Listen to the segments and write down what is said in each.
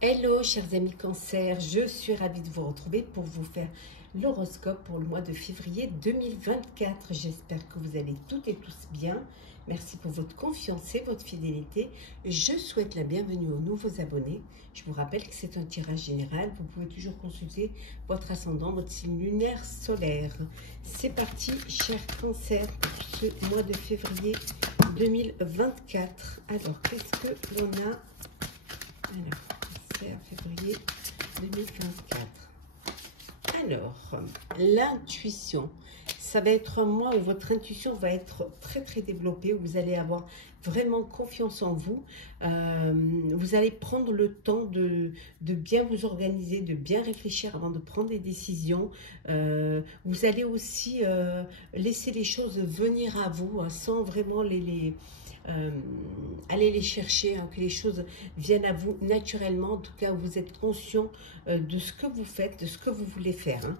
Hello chers amis Cancer, je suis ravie de vous retrouver pour vous faire l'horoscope pour le mois de février 2024. J'espère que vous allez toutes et tous bien. Merci pour votre confiance et votre fidélité. Je souhaite la bienvenue aux nouveaux abonnés. Je vous rappelle que c'est un tirage général. Vous pouvez toujours consulter votre ascendant, votre signe lunaire solaire. C'est parti chers Cancer pour ce mois de février 2024. Alors qu'est-ce que l'on a? Février 2024. Alors, l'intuition, ça va être un mois où votre intuition va être très développée, où vous allez avoir vraiment confiance en vous. Vous allez prendre le temps de bien vous organiser, de bien réfléchir avant de prendre des décisions. Vous allez aussi laisser les choses venir à vous, hein, sans vraiment allez les chercher, hein, que les choses viennent à vous naturellement. En tout cas, vous êtes conscient de ce que vous faites, de ce que vous voulez faire. Hein.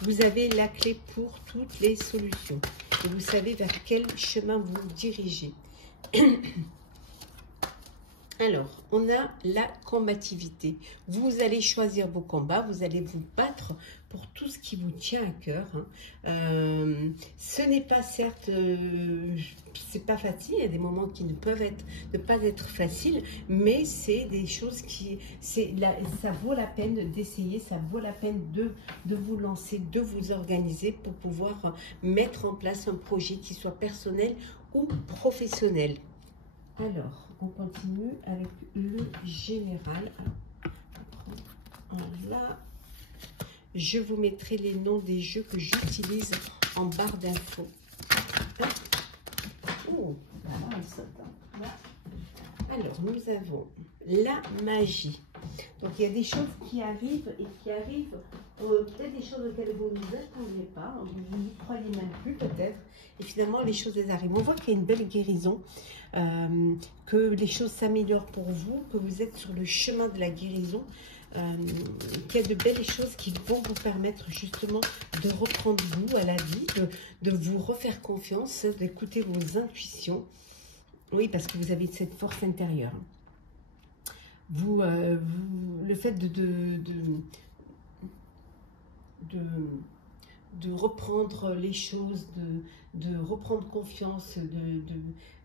Vous avez la clé pour toutes les solutions. Et vous savez vers quel chemin vous dirigez. Alors, on a la combativité. Vous allez choisir vos combats, vous allez vous battre pour tout ce qui vous tient à cœur. Hein. Ce n'est pas certes, c'est pas facile, il y a des moments qui ne pas être faciles, mais c'est des choses qui, ça vaut la peine d'essayer, ça vaut la peine de vous lancer, de vous organiser pour pouvoir mettre en place un projet qui soit personnel ou professionnel. Alors, on continue avec le général. Là, je vous mettrai les noms des jeux que j'utilise en barre d'infos. Oh, alors, nous avons la magie. Donc, il y a des choses qui arrivent et qui arrivent, peut-être des choses auxquelles vous ne vous attendiez pas, vous n'y croyez même plus peut-être, et finalement les choses elles arrivent. On voit qu'il y a une belle guérison, que les choses s'améliorent pour vous, que vous êtes sur le chemin de la guérison, qu'il y a de belles choses qui vont vous permettre justement de reprendre goût à la vie, de vous refaire confiance, d'écouter vos intuitions. Oui, parce que vous avez cette force intérieure. Le fait de reprendre les choses, de reprendre confiance,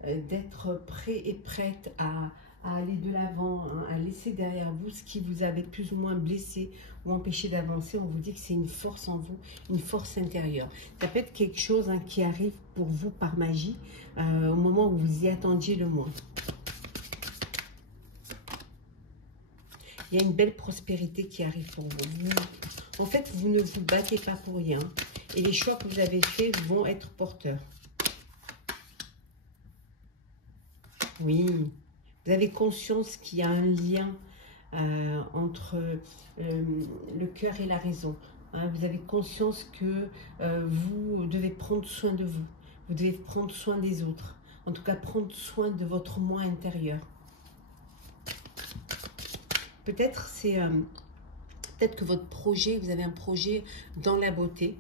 d'être prêt et prête à aller de l'avant, hein, à laisser derrière vous ce qui vous avait plus ou moins blessé ou empêché d'avancer. On vous dit que c'est une force en vous, une force intérieure. Ça peut être quelque chose, hein, qui arrive pour vous par magie, au moment où vous y attendiez le moins. Il y a une belle prospérité qui arrive pour vous. En fait, vous ne vous battez pas pour rien. Et les choix que vous avez faits vont être porteurs. Oui, vous avez conscience qu'il y a un lien entre le cœur et la raison. Hein, vous avez conscience que vous devez prendre soin de vous. Vous devez prendre soin des autres. En tout cas, prendre soin de votre moi intérieur. Peut-être peut-être que votre projet, vous avez un projet dans la beauté.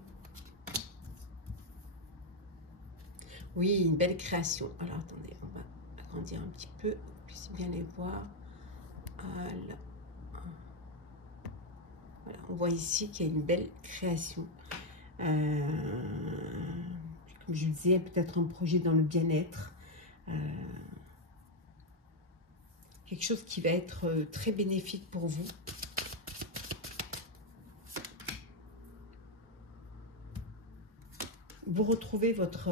Oui, une belle création. Alors, attendez, on va agrandir un petit peu, pour que vous puissiez bien les voir. Voilà. Voilà, on voit ici qu'il y a une belle création. Comme je le disais, peut-être un projet dans le bien-être. Quelque chose qui va être très bénéfique pour vous. Vous retrouvez votre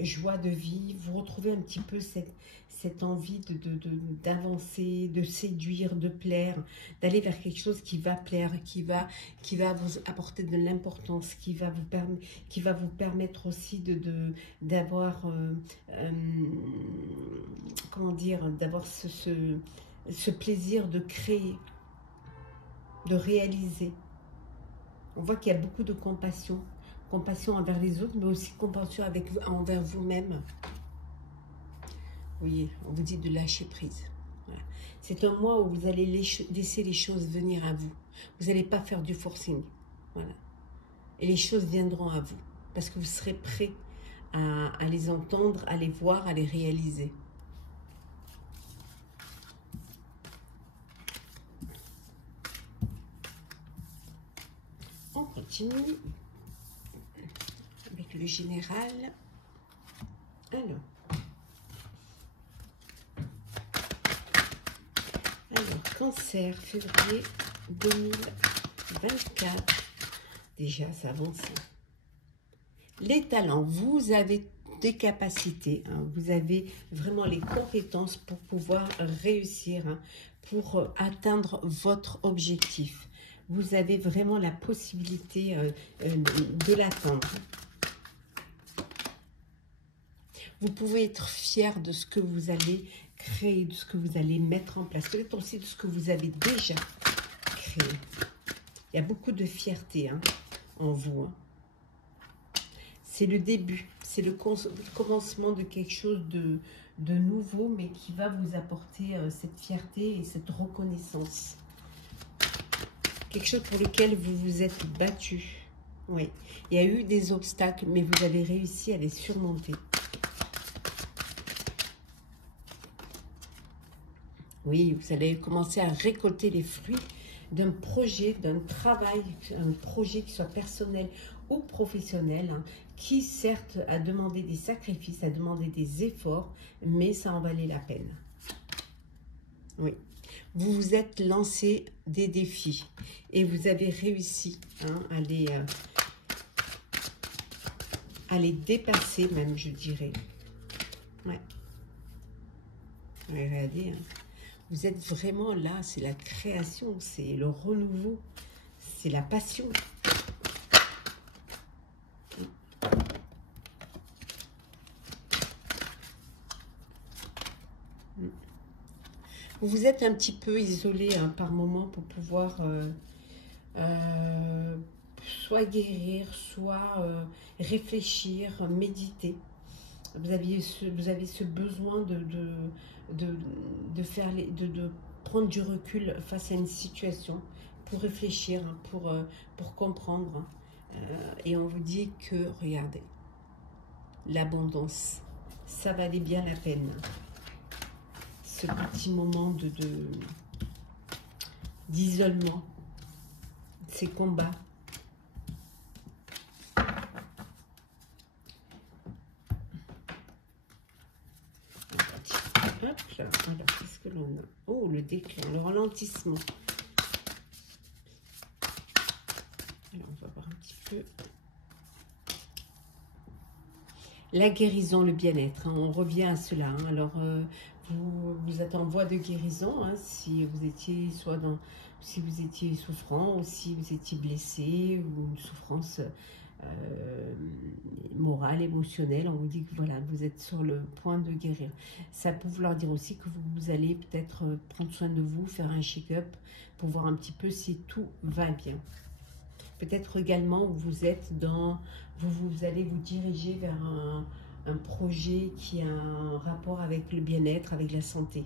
joie de vie, vous retrouvez un petit peu cette envie d'avancer, de séduire, de plaire, d'aller vers quelque chose qui va plaire, qui va vous apporter de l'importance, qui va vous permettre aussi d'avoir, comment dire, d'avoir ce plaisir de créer, de réaliser. On voit qu'il y a beaucoup de compassion. Compassion envers les autres, mais aussi compassion envers vous-même. Oui, on vous dit de lâcher prise. Voilà. C'est un mois où vous allez laisser les choses venir à vous. Vous n'allez pas faire du forcing. Voilà. Et les choses viendront à vous. Parce que vous serez prêt à les entendre, à les voir, à les réaliser. continue avec le général. Alors, Cancer, février 2024. Déjà, ça avance. Les talents, vous avez des capacités, hein, vous avez vraiment les compétences pour pouvoir réussir, hein, pour atteindre votre objectif. Vous avez vraiment la possibilité de l'atteindre. Vous pouvez être fier de ce que vous allez créer, de ce que vous allez mettre en place, peut-être aussi de ce que vous avez déjà créé. Il y a beaucoup de fierté, hein, en vous. Hein. C'est le début, c'est le commencement de quelque chose de nouveau, mais qui va vous apporter cette fierté et cette reconnaissance. Quelque chose pour lequel vous vous êtes battu. Oui, il y a eu des obstacles, mais vous avez réussi à les surmonter. Oui, vous allez commencer à récolter les fruits d'un projet, d'un travail, un projet qui soit personnel ou professionnel, hein, qui certes a demandé des sacrifices, a demandé des efforts, mais ça en valait la peine. Oui, vous vous êtes lancé des défis et vous avez réussi, hein, à les dépasser même, je dirais. Ouais. Regardez, hein. Vous êtes vraiment là, c'est la création, c'est le renouveau, c'est la passion. Vous vous êtes un petit peu isolé, hein, par moment pour pouvoir soit guérir, soit réfléchir, méditer. Vous avez ce besoin de prendre du recul face à une situation, pour réfléchir, hein, pour comprendre. Et on vous dit que, regardez, l'abondance, ça valait bien la peine. Ce petit moment d'isolement, ces combats. Hop là. Alors, qu'est-ce que l'on a? Oh, le déclin, le ralentissement. Alors, on va voir un petit peu. La guérison, le bien-être, hein, on revient à cela. Hein. Alors, vous êtes en voie de guérison, hein, si vous étiez si vous étiez souffrant, ou si vous étiez blessé, ou une souffrance morale, émotionnelle, on vous dit que voilà, vous êtes sur le point de guérir. Ça peut vouloir dire aussi que vous allez peut-être prendre soin de vous, faire un check-up pour voir un petit peu si tout va bien. Peut-être également vous êtes vous allez vous diriger vers un projet qui a un rapport avec le bien-être, avec la santé.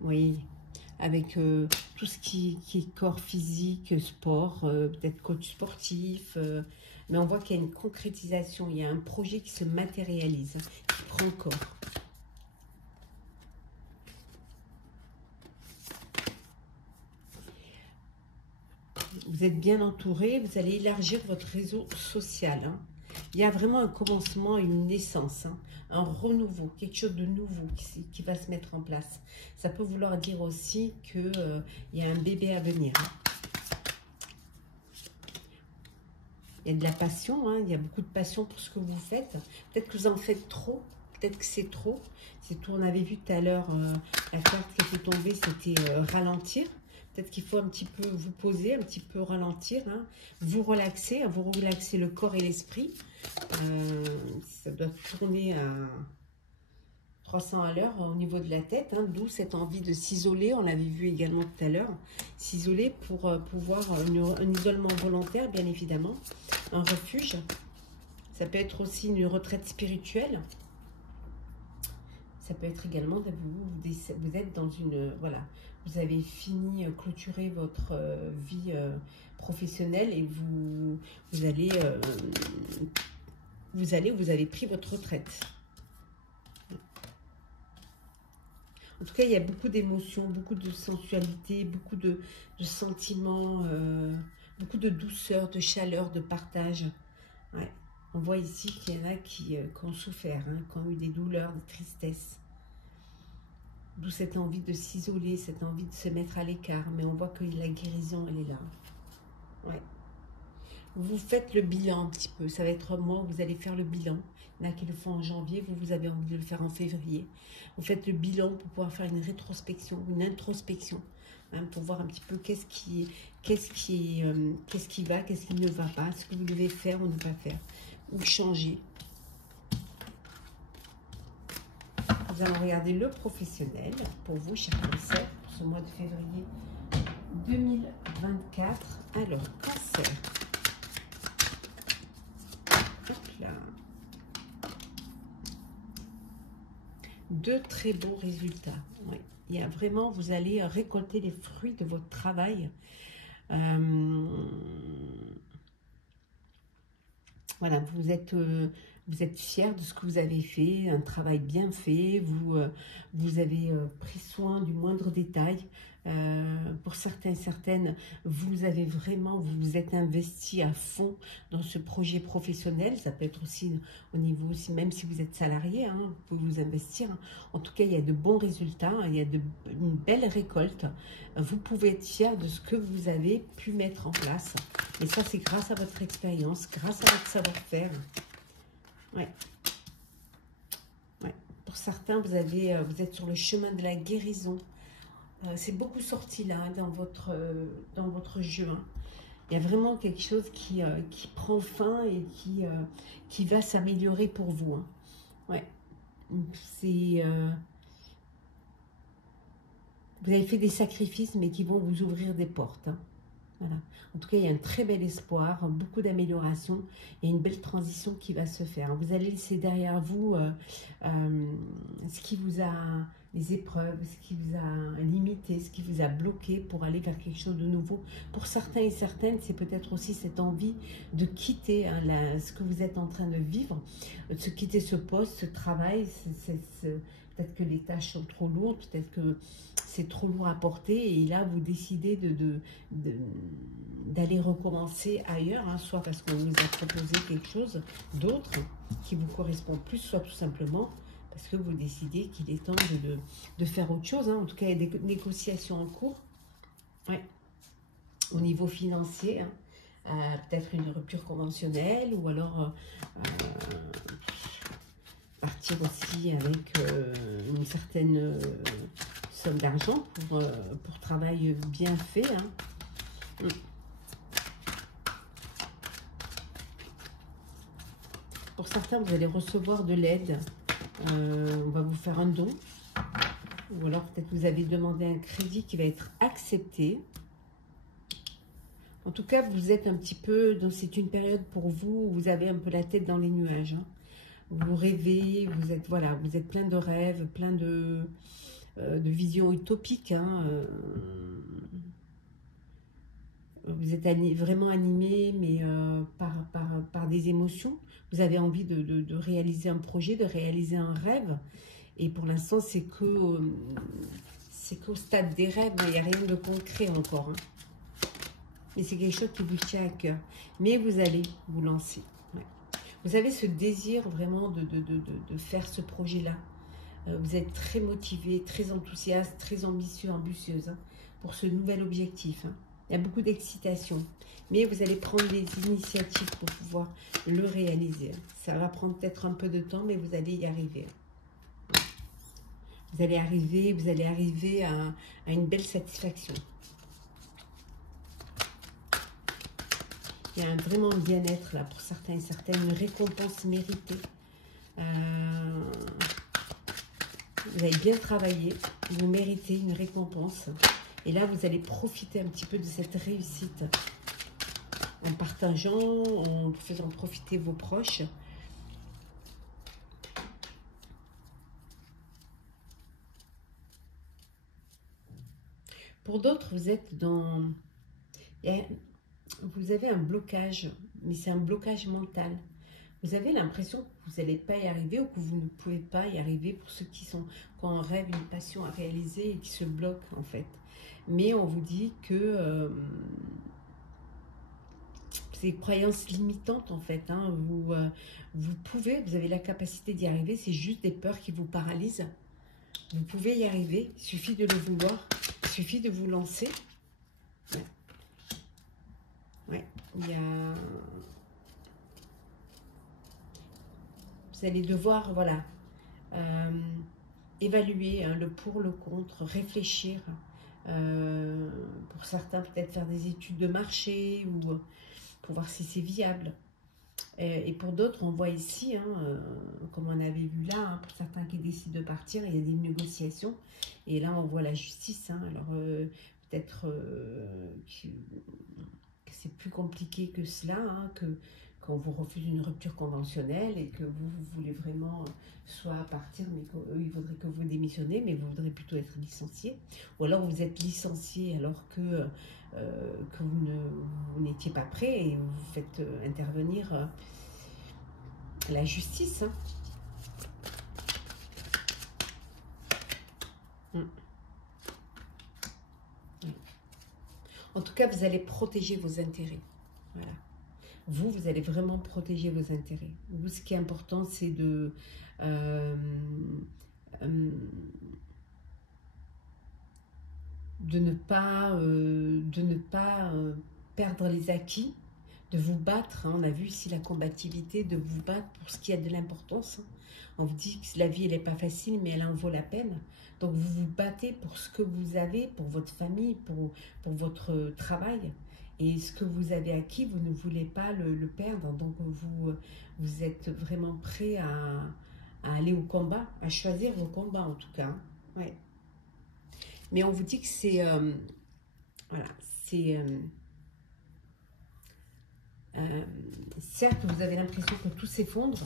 Oui, avec tout ce qui est corps physique, sport, peut-être coach sportif, mais on voit qu'il y a une concrétisation, il y a un projet qui se matérialise, qui prend corps. Vous êtes bien entouré, vous allez élargir votre réseau social. Hein. Il y a vraiment un commencement, une naissance, hein, un renouveau, quelque chose de nouveau qui va se mettre en place. Ça peut vouloir dire aussi qu'il y a un bébé à venir. Hein. Il y a de la passion, hein, il y a beaucoup de passion pour ce que vous faites. Peut-être que vous en faites trop, peut-être que c'est trop. C'est tout, on avait vu tout à l'heure, la carte qui était tombée, c'était ralentir. Peut-être qu'il faut un petit peu vous poser, un petit peu ralentir, hein, vous relaxer le corps et l'esprit. Ça doit tourner à 300 à l'heure au niveau de la tête, hein, d'où cette envie de s'isoler. On l'avait vu également tout à l'heure, s'isoler pour pouvoir un isolement volontaire, bien évidemment, un refuge. Ça peut être aussi une retraite spirituelle. Ça peut être également, vous êtes dans une, voilà, vous avez fini, clôturé votre vie professionnelle et vous avez pris votre retraite. En tout cas, il y a beaucoup d'émotions, beaucoup de sensualité, beaucoup de sentiments. beaucoup de douceur, de chaleur, de partage. Ouais. On voit ici qu'il y en a qui ont souffert, hein, qui ont eu des douleurs, des tristesses. D'où cette envie de s'isoler, cette envie de se mettre à l'écart. Mais on voit que la guérison, elle est là. Ouais. Vous faites le bilan un petit peu. Ça va être moi, vous allez faire le bilan. Il y en a qui le font en janvier, vous avez envie de le faire en février. Vous faites le bilan pour pouvoir faire une rétrospection, une introspection, hein, pour voir un petit peu qu'est-ce qui va, qu'est-ce qui ne va pas, ce que vous devez faire ou ne pas faire, ou changer. Nous allons regarder le professionnel pour vous, chers Cancer, pour ce mois de février 2024. Alors, Cancer. Hop là. De très bons résultats. Oui. Il y a vraiment, vous allez récolter les fruits de votre travail. Voilà, vous êtes fier de ce que vous avez fait, un travail bien fait, vous avez pris soin du moindre détail. Pour certains et certaines, vous avez vraiment, vous vous êtes investi à fond dans ce projet professionnel. Ça peut être aussi au niveau, aussi, même si vous êtes salarié, hein, vous pouvez vous investir. En tout cas, il y a de bons résultats, il y a une belle récolte. Vous pouvez être fier de ce que vous avez pu mettre en place. Et ça, c'est grâce à votre expérience, grâce à votre savoir-faire. Ouais. Ouais. Pour certains, vous êtes sur le chemin de la guérison. C'est beaucoup sorti là dans votre jeu. Hein. Il y a vraiment quelque chose qui prend fin et qui va s'améliorer pour vous. Hein. Ouais. C'est vous avez fait des sacrifices, mais qui vont vous ouvrir des portes. Hein. Voilà. En tout cas, il y a un très bel espoir, beaucoup d'amélioration et une belle transition qui va se faire. Vous allez laisser derrière vous ce qui vous a, les épreuves, ce qui vous a limité, ce qui vous a bloqué pour aller vers quelque chose de nouveau. Pour certains et certaines, c'est peut-être aussi cette envie de quitter hein, ce que vous êtes en train de vivre, de quitter ce poste, ce travail. Peut-être que les tâches sont trop lourdes, peut-être que c'est trop lourd à porter et là vous décidez d'aller recommencer ailleurs, hein, soit parce qu'on vous a proposé quelque chose d'autre qui vous correspond plus, soit tout simplement parce que vous décidez qu'il est temps de faire autre chose. Hein. En tout cas, il y a des négociations en cours. Ouais. Au niveau financier, hein. Peut-être une rupture conventionnelle ou alors partir aussi avec une certaine somme d'argent pour travail bien fait. Hein. Pour certains, vous allez recevoir de l'aide. On va vous faire un don. Ou alors peut-être vous avez demandé un crédit qui va être accepté. En tout cas, vous êtes un petit peu, c'est une période pour vous où vous avez un peu la tête dans les nuages. Hein. Vous rêvez, vous êtes plein de rêves, plein de visions utopiques. Hein. Vous êtes vraiment animé, mais par des émotions. Vous avez envie de réaliser un projet, de réaliser un rêve. Et pour l'instant, c'est qu'au stade des rêves, il n'y a rien de concret encore. Hein. Mais c'est quelque chose qui vous tient à cœur. Mais vous allez vous lancer. Ouais. Vous avez ce désir vraiment de faire ce projet-là. Vous êtes très motivé, très enthousiaste, très ambitieux, ambitieuse hein, pour ce nouvel objectif. Hein. Il y a beaucoup d'excitation. Mais vous allez prendre des initiatives pour pouvoir le réaliser. Ça va prendre peut-être un peu de temps, mais vous allez y arriver. Vous allez arriver à une belle satisfaction. Il y a vraiment un bien-être là pour certains et certaines, une récompense méritée. Vous avez bien travaillé, vous méritez une récompense. Et là, vous allez profiter un petit peu de cette réussite en partageant, en faisant profiter vos proches. Pour d'autres, vous êtes dans... Vous avez un blocage, mais c'est un blocage mental. Vous avez l'impression que vous n'allez pas y arriver ou que vous ne pouvez pas y arriver pour ceux qui ont un rêve, une passion à réaliser et qui se bloquent en fait. Mais on vous dit que ces croyances limitantes en fait. Hein. Vous pouvez, vous avez la capacité d'y arriver, c'est juste des peurs qui vous paralysent. Vous pouvez y arriver, il suffit de le vouloir, il suffit de vous lancer. Ouais, ouais. Il y a... Vous allez devoir, voilà, évaluer hein, le pour, le contre, réfléchir. Pour certains, peut-être faire des études de marché ou pour voir si c'est viable. Et pour d'autres, on voit ici, hein, comme on avait vu là, hein, pour certains qui décident de partir, il y a des négociations. Et là, on voit la justice. Hein, alors, peut-être que c'est plus compliqué que cela, hein, que quand vous refusez une rupture conventionnelle et que vous voulez vraiment soit partir, mais qu'eux, ils voudraient que vous démissionnez, mais vous voudrez plutôt être licencié. Ou alors, vous êtes licencié alors que vous n'étiez pas prêt et vous faites intervenir la justice. Hein. En tout cas, vous allez protéger vos intérêts. Voilà. Vous allez vraiment protéger vos intérêts. Vous, ce qui est important, c'est de ne pas perdre les acquis, de vous battre. Hein. On a vu ici la combativité, de vous battre pour ce qui a de l'importance. Hein. On vous dit que la vie, elle n'est pas facile, mais elle en vaut la peine. Donc, vous vous battez pour ce que vous avez, pour votre famille, pour votre travail. Et ce que vous avez acquis, vous ne voulez pas le perdre. Donc, vous êtes vraiment prêt à aller au combat, à choisir vos combats en tout cas. Ouais. Mais on vous dit que c'est... voilà, c'est... certes, vous avez l'impression que tout s'effondre.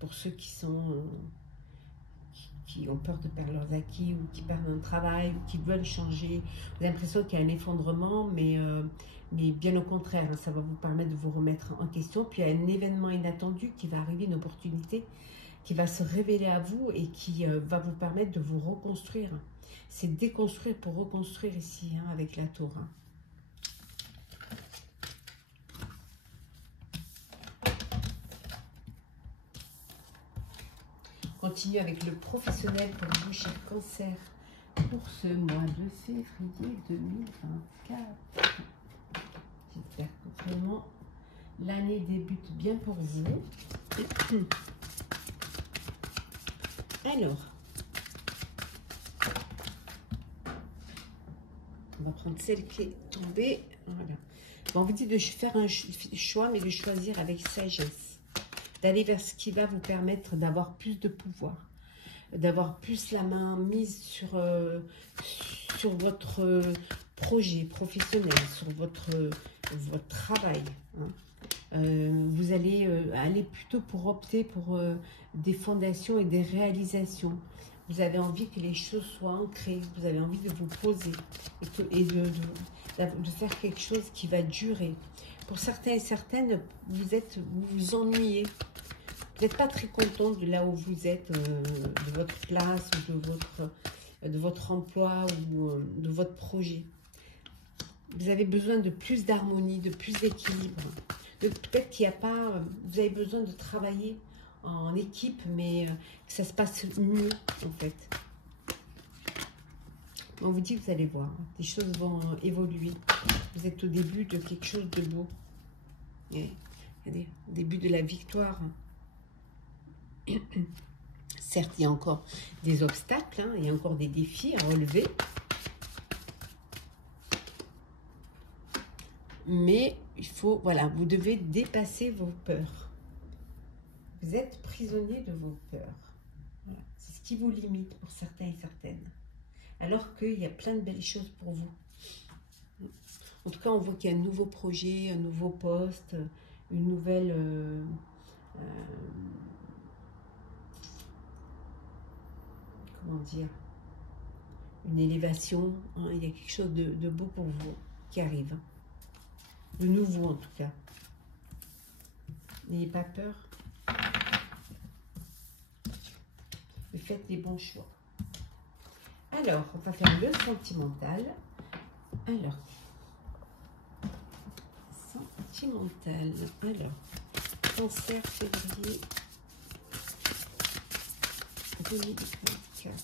Pour ceux qui ont peur de perdre leurs acquis ou qui perdent un travail ou qui veulent changer. Vous avez l'impression qu'il y a un effondrement, mais bien au contraire, hein, ça va vous permettre de vous remettre en question. Puis il y a un événement inattendu qui va arriver, une opportunité qui va se révéler à vous et qui va vous permettre de vous reconstruire. C'est déconstruire pour reconstruire ici, hein, avec la tour. Hein. Continue avec le professionnel pour vous, cher Cancer, pour ce mois de février 2024. J'espère que vraiment l'année débute bien pour vous. Alors, on va prendre celle qui est tombée. Voilà. Bon, on vous dit de faire un choix, mais de choisir avec sagesse. D'aller vers ce qui va vous permettre d'avoir plus de pouvoir, d'avoir plus la main mise sur votre projet professionnel, sur votre travail. Hein. Vous allez aller plutôt pour opter pour des fondations et des réalisations. Vous avez envie que les choses soient ancrées, vous avez envie de vous poser et de faire quelque chose qui va durer. Pour certains et certaines, vous vous ennuyez. Vous n'êtes pas très content de là où vous êtes, de votre place, ou de votre emploi ou de votre projet. Vous avez besoin de plus d'harmonie, de plus d'équilibre. Peut-être qu'il n'y a pas... Vous avez besoin de travailler en équipe, mais que ça se passe mieux, en fait. On vous dit que vous allez voir, les choses vont évoluer. Vous êtes au début de quelque chose de beau. Regardez, au début de la victoire. Certes, il y a encore des obstacles, hein, il y a encore des défis à relever. Mais il faut, voilà, vous devez dépasser vos peurs. Vous êtes prisonnier de vos peurs. Voilà. C'est ce qui vous limite pour certains et certaines. Alors qu'il y a plein de belles choses pour vous. En tout cas, on voit qu'il y a un nouveau projet, un nouveau poste, une nouvelle... comment dire, une élévation, hein, il y a quelque chose de beau pour vous qui arrive, de nouveau en tout cas. N'ayez pas peur, et faites les bons choix. Alors, on va faire le sentimental. Alors, sentimental. Alors, Cancer, février 2024.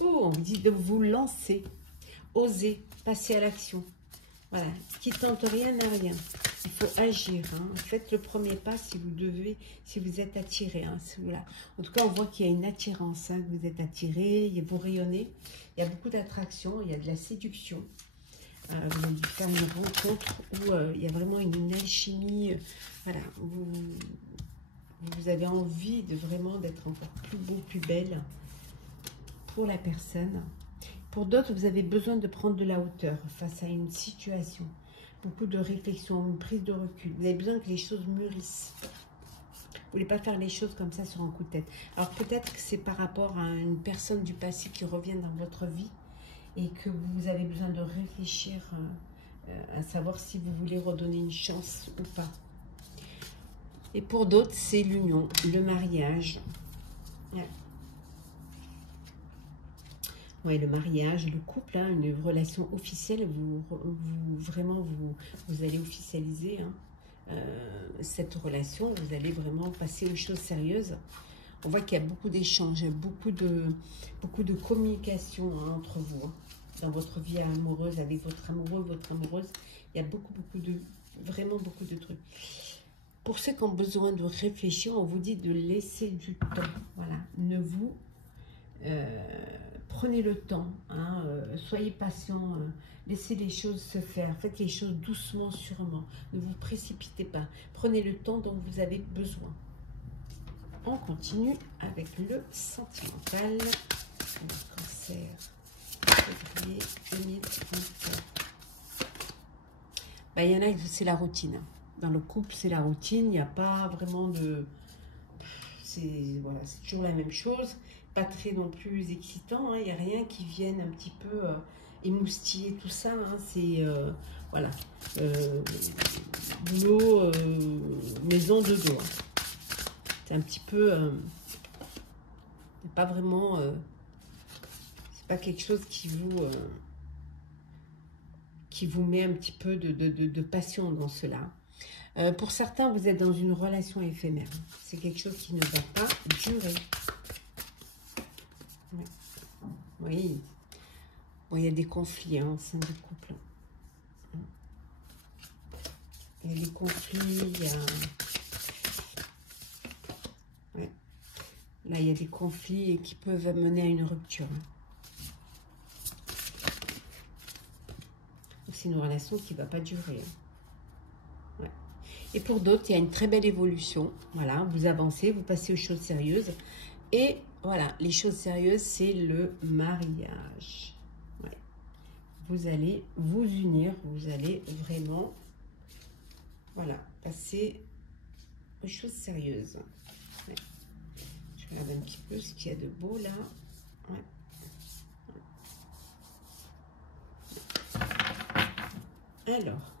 Oh, on vous dit de vous lancer, oser, passer à l'action. Voilà, qui tente rien n'a rien. Il faut agir. Hein. Faites le premier pas si vous devez, si vous êtes attiré. Hein. Voilà. En tout cas, on voit qu'il y a une attirance. Hein, que vous êtes attiré, vous rayonnez. Il y a beaucoup d'attraction, il y a de la séduction. Vous allez faire une rencontre où il y a vraiment une alchimie. Voilà, vous avez envie de vraiment d'être encore plus beau, plus belle pour la personne. Pour d'autres, vous avez besoin de prendre de la hauteur face à une situation. Beaucoup de réflexion, une prise de recul. Vous avez besoin que les choses mûrissent. Vous ne voulez pas faire les choses comme ça sur un coup de tête. Alors peut-être que c'est par rapport à une personne du passé qui revient dans votre vie et que vous avez besoin de réfléchir à savoir si vous voulez redonner une chance ou pas. Et pour d'autres, c'est l'union, le mariage. Ouais. Oui, le mariage, le couple, hein, une relation officielle, vous allez officialiser hein, cette relation, vous allez vraiment passer aux choses sérieuses. On voit qu'il y a beaucoup d'échanges, beaucoup de communication hein, entre vous, hein, dans votre vie amoureuse, avec votre amoureux, votre amoureuse. Il y a vraiment beaucoup de trucs. Pour ceux qui ont besoin de réfléchir, on vous dit de laisser du temps. Voilà, prenez le temps, hein, soyez patient, laissez les choses se faire, faites les choses doucement, sûrement. Ne vous précipitez pas. Prenez le temps dont vous avez besoin. On continue avec le sentimental. Le Cancer, février 2024. Il y en a, c'est la routine. Dans le couple, c'est la routine. Il n'y a pas vraiment de... Voilà, c'est toujours la même chose. Pas très non plus excitant. Hein. Il n'y a rien qui vienne un petit peu émoustiller tout ça. Hein. C'est... voilà. Boulot, maison, dodo. Hein. C'est un petit peu... pas vraiment... c'est pas quelque chose qui vous met un petit peu de passion dans cela. Pour certains, vous êtes dans une relation éphémère. C'est quelque chose qui ne va pas durer. Oui. Bon, il y a des conflits hein, au sein du couple. Il y a des conflits, il y a... Ouais. Là, il y a des conflits qui peuvent mener à une rupture. C'est une relation qui ne va pas durer. Ouais. Et pour d'autres, il y a une très belle évolution. Voilà, vous avancez, vous passez aux choses sérieuses. Et voilà, les choses sérieuses, c'est le mariage. Ouais. Vous allez vous unir, vous allez vraiment, voilà, passer aux choses sérieuses. Ouais. Je regarde un petit peu ce qu'il y a de beau là. Ouais. Alors,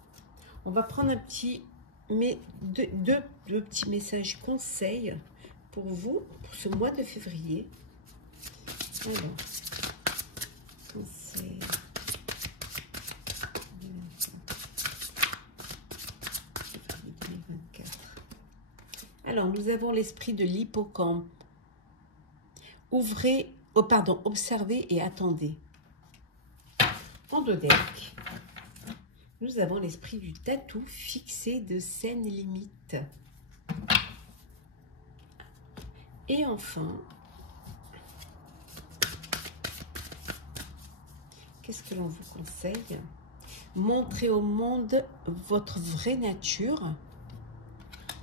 on va prendre un petit, deux petits messages conseils pour vous, pour ce mois de février. Alors, conseil. Alors, nous avons l'esprit de l'hippocampe. Observez et attendez. En deux decks. Nous avons l'esprit du tatou fixé de saines limites. Et enfin, qu'est-ce que l'on vous conseille? Montrez au monde votre vraie nature.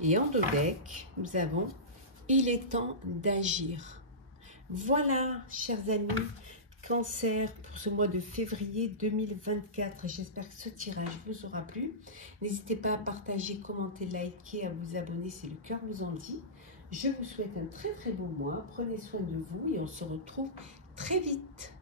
Et en deux decks, nous avons il est temps d'agir. Voilà, chers amis. Cancer pour ce mois de février 2024. J'espère que ce tirage vous aura plu. N'hésitez pas à partager, commenter, liker, à vous abonner si le cœur vous en dit. Je vous souhaite un très très beau mois. Prenez soin de vous et on se retrouve très vite.